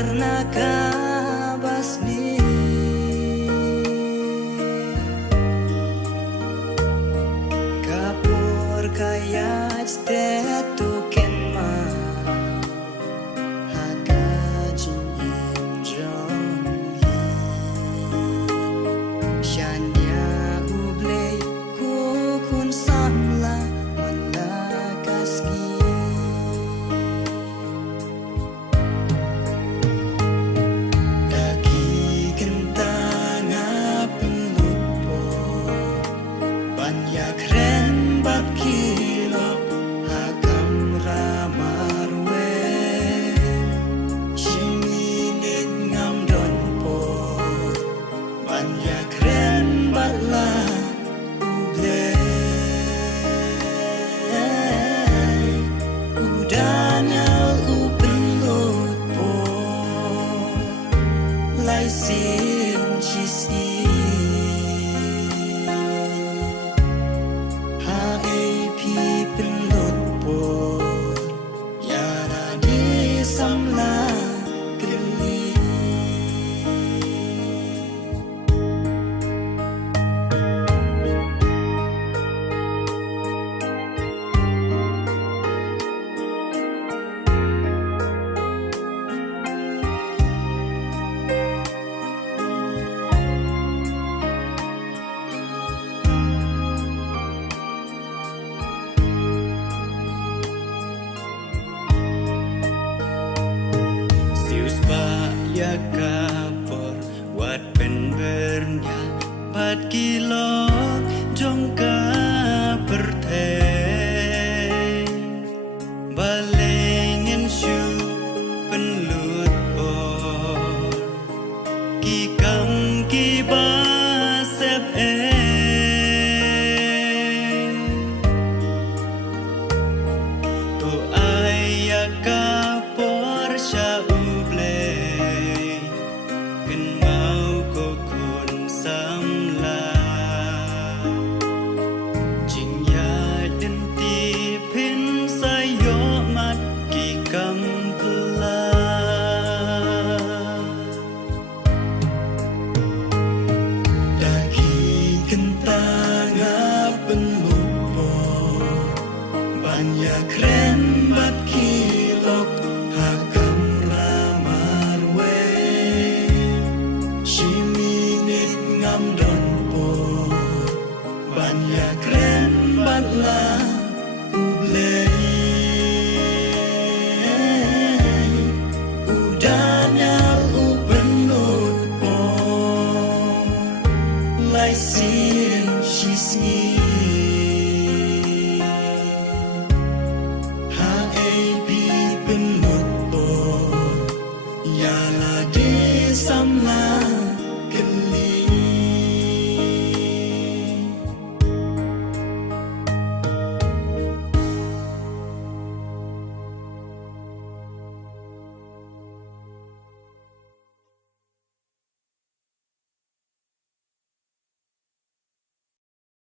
pernahkah basmi kapur kaya stetu kenma haka jingin jonghi shanya ublei ku kun samla manlakaski keren bab kilo hakam ramarwe shiminit ngam don po banya keren batla uble udanyal upenlut po laisin chisi ya kapor wat pen bernya bat kilok jongka perte balengin shu penlut por ki kam ki basep to ay kapor sha banya keren bat kilok hakam ramarwe shiminit ngam don po banya keren batla uble udanya upenut po laisin shisni samla